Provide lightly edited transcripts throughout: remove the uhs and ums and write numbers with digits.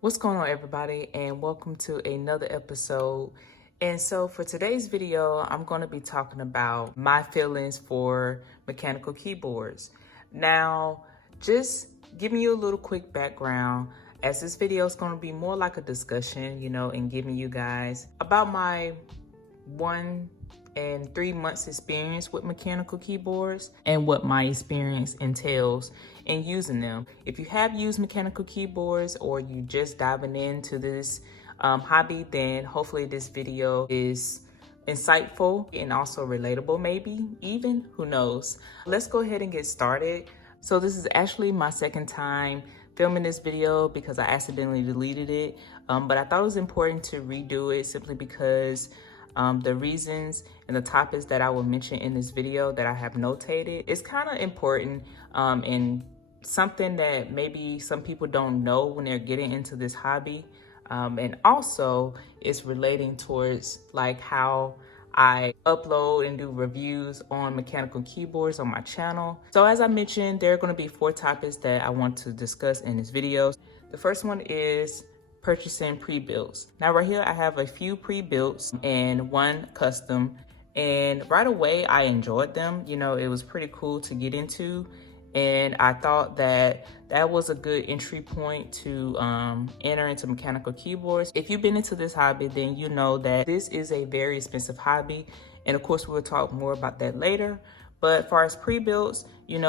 What's going on, everybody, and welcome to another episode. And so for today's video, I'm going to be talking about my feelings for mechanical keyboards. Now, just giving you a little quick background, as this video is going to be more like a discussion, and giving you guys about my 1 and 3 months experience with mechanical keyboards and what my experience entails in using them. If you have used mechanical keyboards or you just diving into this hobby, then hopefully this video is insightful and also relatable, maybe even, who knows. Let's go ahead and get started. So this is actually my second time filming this video because I accidentally deleted it, but I thought it was important to redo it simply because the reasons and the topics that I will mention in this video that I have notated is kind of important and something that maybe some people don't know when they're getting into this hobby. And also it's relating towards like how I upload and do reviews on mechanical keyboards on my channel. So as I mentioned, there are going to be 4 topics that I want to discuss in this video. The first one is purchasing pre-builts. Now right here I have a few pre-builts and 1 custom, and right away I enjoyed them. It was pretty cool to get into, and I thought that that was a good entry point to enter into mechanical keyboards. If you've been into this hobby, then you know that this is a very expensive hobby, and of course we'll talk more about that later. But as far as pre-builts, you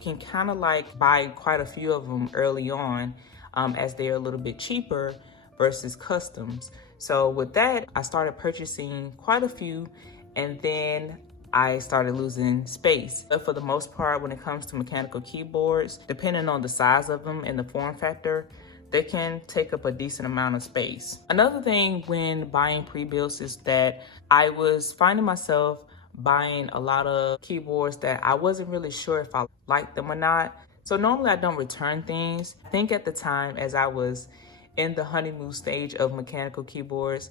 can kind of like buy quite a few of them early on, as they're a little bit cheaper versus customs. So with that, I started purchasing quite a few, and then I started losing space. But for the most part, when it comes to mechanical keyboards, depending on the size of them and the form factor, they can take up a decent amount of space. Another thing when buying pre-builts is that I was finding myself buying a lot of keyboards that I wasn't really sure if I liked them or not. So normally I don't return things. I think at the time, as I was in the honeymoon stage of mechanical keyboards,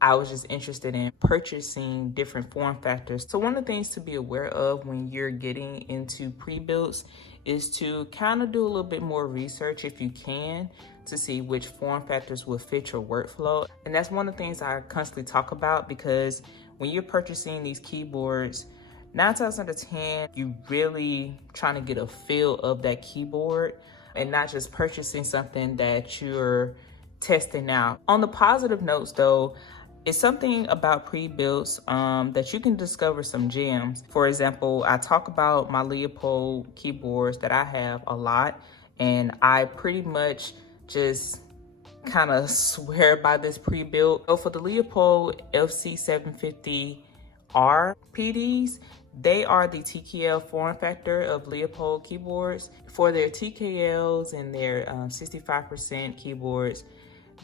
I was just interested in purchasing different form factors. So one of the things to be aware of when you're getting into pre-builts is to kind of do a little bit more research if you can, to see which form factors will fit your workflow. And that's one of the things I constantly talk about, because when you're purchasing these keyboards, 9 times out of 10, you're really trying to get a feel of that keyboard and not just purchasing something that you're testing out. On the positive notes though, it's something about pre-builts that you can discover some gems. For example, I talk about my Leopold keyboards that I have a lot, and I pretty much just kind of swear by this pre-built. So for the Leopold FC750R PDs, they are the TKL form factor of Leopold keyboards. For their TKLs and their 65% keyboards,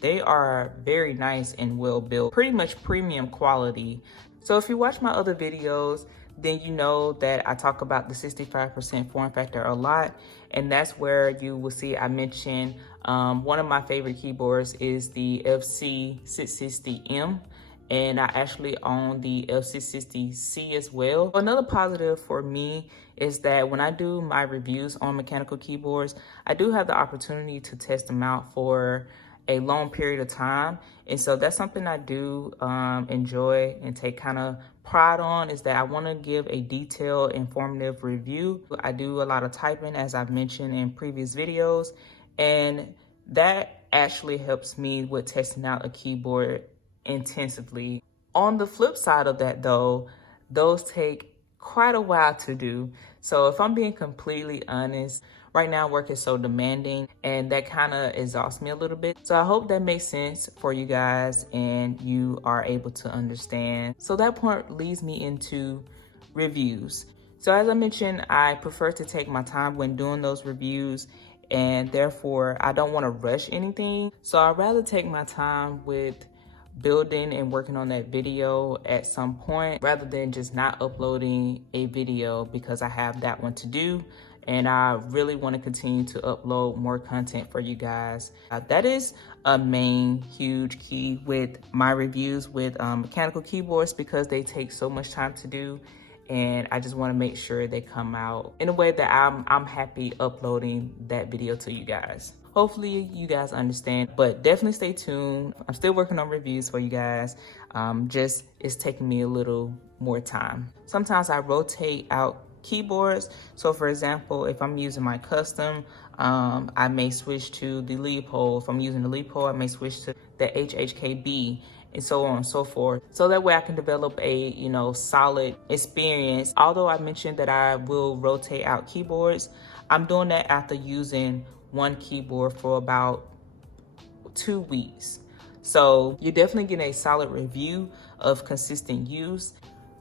they are very nice and well built, pretty much premium quality. So if you watch my other videos, then you know that I talk about the 65% form factor a lot, and that's where you will see I mention one of my favorite keyboards is the FC660M, and I actually own the FC660C as well. Another positive for me is that when I do my reviews on mechanical keyboards, I do have the opportunity to test them out for a long period of time. And so that's something I do enjoy and take kind of pride on, is that I want to give a detailed, informative review. I do a lot of typing, as I've mentioned in previous videos, and that actually helps me with testing out a keyboard intensively. On the flip side of that though, those take quite a while to do. So if I'm being completely honest, right now work is so demanding and that kind of exhausts me a little bit. So I hope that makes sense for you guys and you are able to understand. So that point leads me into reviews. So as I mentioned, I prefer to take my time when doing those reviews, and therefore I don't want to rush anything. So I'd rather take my time with building and working on that video at some point, rather than just not uploading a video because I have that one to do and I really want to continue to upload more content for you guys. That is a main huge key with my reviews with mechanical keyboards, because they take so much time to do, and I just want to make sure they come out in a way that I'm happy uploading that video to you guys. hopefully you guys understand, but definitely stay tuned. I'm still working on reviews for you guys. Just it's taking me a little more time. Sometimes I rotate out keyboards. So for example, if I'm using my custom, I may switch to the Leopold. If I'm using the Leopold, I may switch to the HHKB, and so on and so forth. So that way I can develop a, solid experience. Although I mentioned that I will rotate out keyboards, I'm doing that after using one keyboard for about 2 weeks. So you're definitely getting a solid review of consistent use.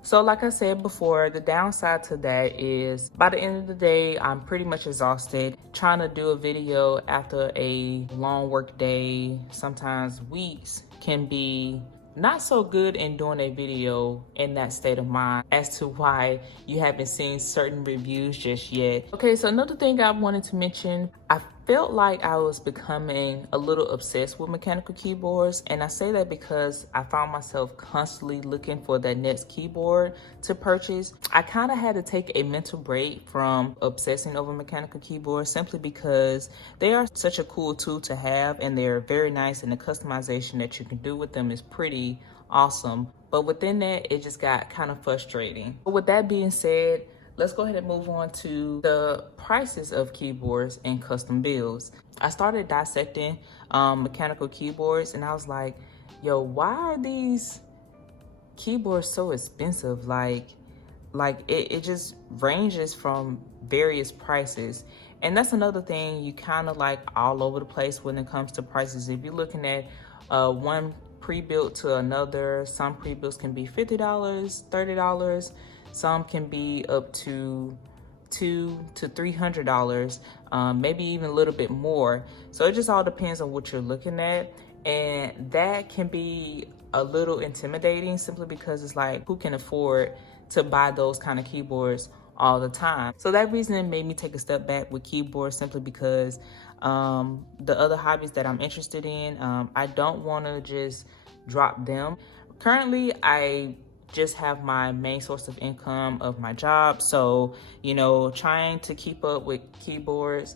So like I said before, the downside to that is by the end of the day, I'm pretty much exhausted. Trying to do a video after a long work day, sometimes weeks, can be not so good in doing a video in that state of mind as to why you haven't seen certain reviews just yet. Okay, so another thing I wanted to mention, I felt like I was becoming a little obsessed with mechanical keyboards, and I say that because I found myself constantly looking for that next keyboard to purchase. I kind of had to take a mental break from obsessing over mechanical keyboards simply because they are such a cool tool to have, and they're very nice, and the customization that you can do with them is pretty awesome. But within that, it just got kind of frustrating. But with that being said, let's go ahead and move on to the prices of keyboards and custom builds. I started dissecting mechanical keyboards, and I was like, yo, why are these keyboards so expensive? Like it just ranges from various prices. And that's another thing, you kind of like all over the place when it comes to prices. If you're looking at one pre-built to another, some pre-builts can be $50, $30. Some can be up to $200 to $300, maybe even a little bit more. So it just all depends on what you're looking at. And that can be a little intimidating simply because it's like, who can afford to buy those kind of keyboards all the time? So that reason made me take a step back with keyboards, simply because the other hobbies that I'm interested in, I don't want to just drop them. Currently, I just have my main source of income of my job. So, trying to keep up with keyboards,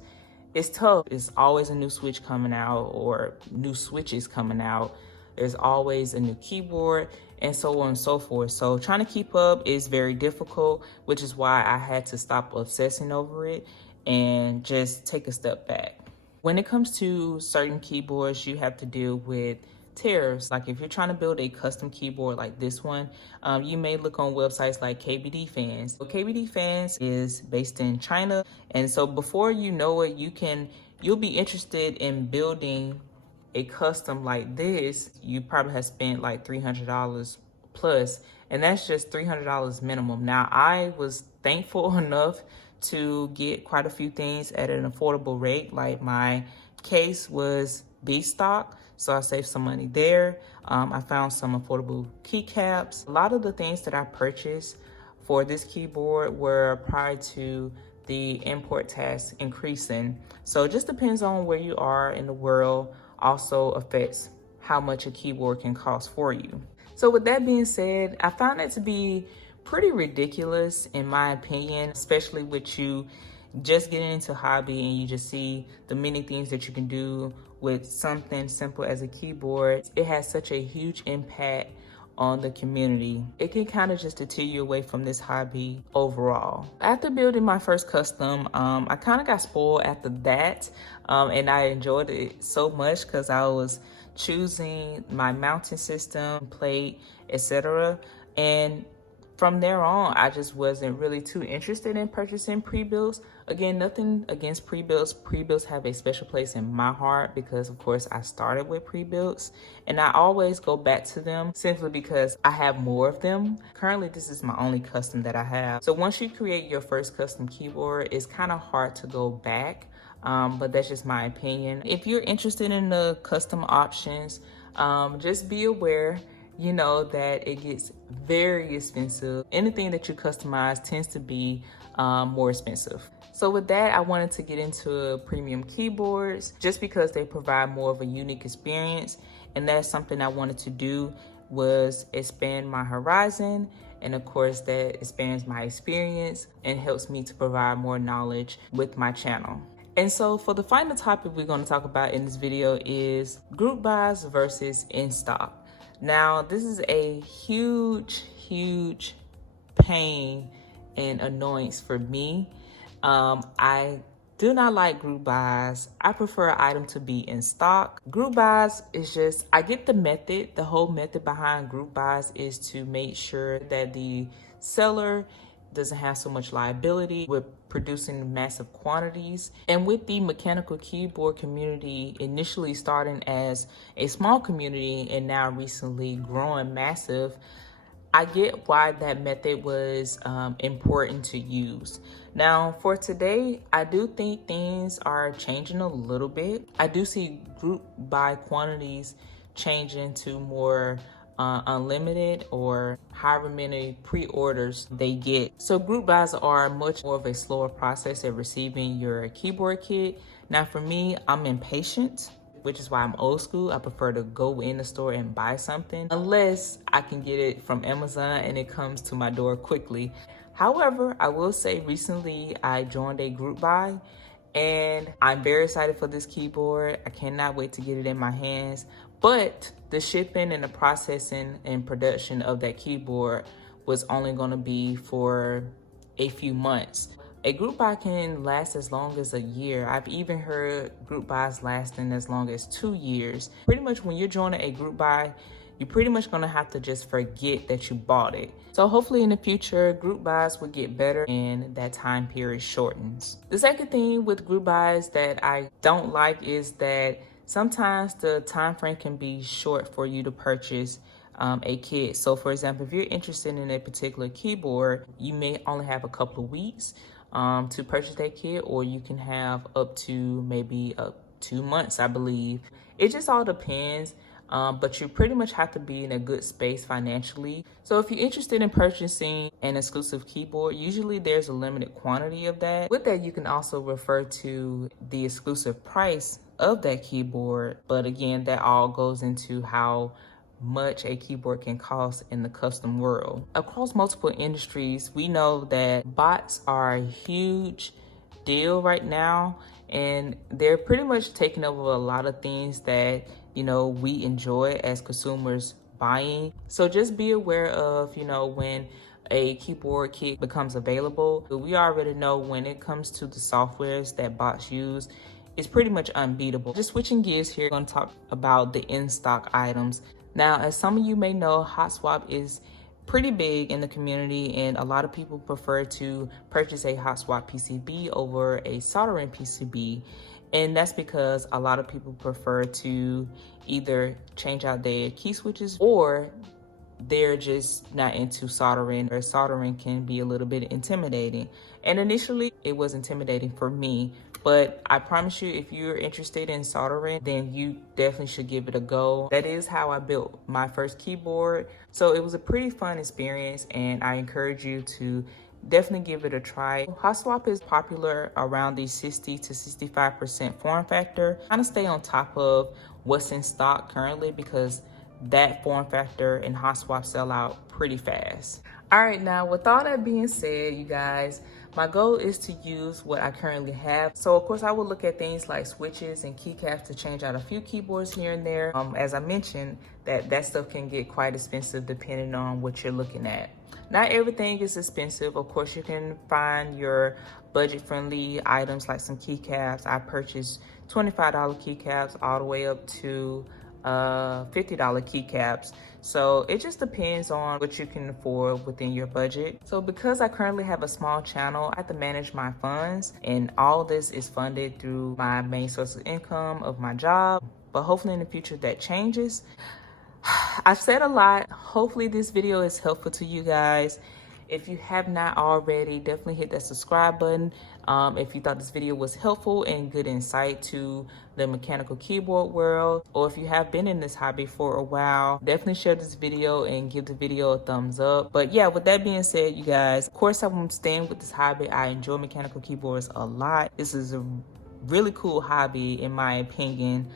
it's tough. It's always a new switch coming out or new switches coming out. There's always a new keyboard and so on and so forth. So trying to keep up is very difficult, which is why I had to stop obsessing over it and just take a step back. When it comes to certain keyboards, you have to deal with tariffs. Like if you're trying to build a custom keyboard like this one, you may look on websites like KBD Fans. So KBD Fans is based in China, and so before you know it, you'll be interested in building a custom like this. You probably have spent like $300 plus, and that's just $300 minimum. Now, I was thankful enough to get quite a few things at an affordable rate. Like my case was B stock, so I saved some money there. I found some affordable keycaps. A lot of the things that I purchased for this keyboard were prior to the import tax increasing. So it just depends on where you are in the world, also affects how much a keyboard can cost for you. So with that being said, I found it to be pretty ridiculous in my opinion, especially with you just getting into hobby and you just see the many things that you can do with something simple as a keyboard. It has such a huge impact on the community. It can kind of just deter you away from this hobby overall. After building my first custom, I kind of got spoiled after that, and I enjoyed it so much because I was choosing my mounting system, plate, etc. And from there on, I just wasn't really too interested in purchasing pre-builts. Again, nothing against pre-builts. Pre-builts have a special place in my heart because, of course, I started with pre-builts and I always go back to them simply because I have more of them. Currently, this is my only custom that I have. So once you create your first custom keyboard, it's kind of hard to go back, but that's just my opinion. If you're interested in the custom options, just be aware that it gets very expensive. Anything that you customize tends to be more expensive. So with that, I wanted to get into premium keyboards just because they provide more of a unique experience. And that's something I wanted to do, was expand my horizon. And of course, that expands my experience and helps me to provide more knowledge with my channel. And so for the final topic we're going to talk about in this video is group buys versus in stock. Now, this is a huge pain and annoyance for me. I do not like group buys. I prefer an item to be in stock. Group buys is just, I get the method. The whole method behind group buys is to make sure that the seller doesn't have so much liability with producing massive quantities. And with the mechanical keyboard community initially starting as a small community and now recently growing massive, I get why that method was important to use. Now, for today, I do think things are changing a little bit. I do see group buy quantities changing to more unlimited or however many pre-orders they get. So group buys are much more of a slower process of receiving your keyboard kit. Now, for me, I'm impatient, which is why I'm old school. I prefer to go in the store and buy something unless I can get it from Amazon and it comes to my door quickly. However, I will say recently I joined a group buy and I'm very excited for this keyboard. I cannot wait to get it in my hands. But the shipping and the processing and production of that keyboard was only going to be for a few months. A group buy can last as long as a year. I've even heard group buys lasting as long as 2 years. Pretty much when you're joining a group buy, you're pretty much gonna have to just forget that you bought it. So hopefully in the future, group buys will get better and that time period shortens. The second thing with group buys that I don't like is that sometimes the time frame can be short for you to purchase a kit. So for example, if you're interested in a particular keyboard, you may only have a couple of weeks to purchase that kit, or you can have up to maybe 2 months, I believe. It just all depends, but you pretty much have to be in a good space financially. So if you're interested in purchasing an exclusive keyboard, usually there's a limited quantity of that. With that, you can also refer to the exclusive price of that keyboard. But again, that all goes into how much a keyboard can cost in the custom world. Across multiple industries, we know that bots are a huge deal right now, and they're pretty much taking over a lot of things that, you know, we enjoy as consumers buying. So just be aware of, you know, when a keyboard kit becomes available. We already know when it comes to the softwares that bots use, it's pretty much unbeatable. Just switching gears here, I'm going to talk about the in-stock items. Now, as some of you may know, hot swap is pretty big in the community, and a lot of people prefer to purchase a hot swap PCB over a soldering PCB. And that's because a lot of people prefer to either change out their key switches, or they're just not into soldering, or soldering can be a little bit intimidating. And initially it was intimidating for me, but I promise you, if you're interested in soldering, then you definitely should give it a go. That is how I built my first keyboard. So it was a pretty fun experience, and I encourage you to definitely give it a try. Hot swap is popular around the 60 to 65% form factor. Kind of stay on top of what's in stock currently, because that form factor and hot swap sell out pretty fast. All right, now with all that being said, you guys, my goal is to use what I currently have. So of course I will look at things like switches and keycaps to change out a few keyboards here and there. As I mentioned, that stuff can get quite expensive depending on what you're looking at. Not everything is expensive. Of course, you can find your budget-friendly items like some keycaps. I purchased $25 keycaps all the way up to $50 keycaps. So it just depends on what you can afford within your budget. So because I currently have a small channel, I have to manage my funds, and all this is funded through my main source of income of my job. But hopefully in the future that changes. I've said a lot. Hopefully this video is helpful to you guys. If you have not already, definitely hit that subscribe button. If you thought this video was helpful and good insight to the mechanical keyboard world, or if you have been in this hobby for a while, definitely share this video and give the video a thumbs up. But yeah, with that being said, you guys, of course I'm staying with this hobby. I enjoy mechanical keyboards a lot. This is a really cool hobby in my opinion,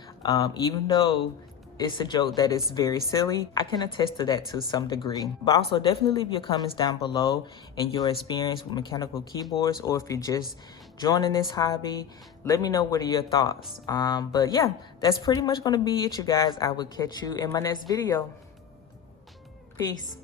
even though it's a joke that is very silly. I can attest to that to some degree. But also definitely leave your comments down below and your experience with mechanical keyboards, or if you're just joining this hobby. Let me know what are your thoughts. But yeah, that's pretty much going to be it, you guys. I will catch you in my next video. Peace.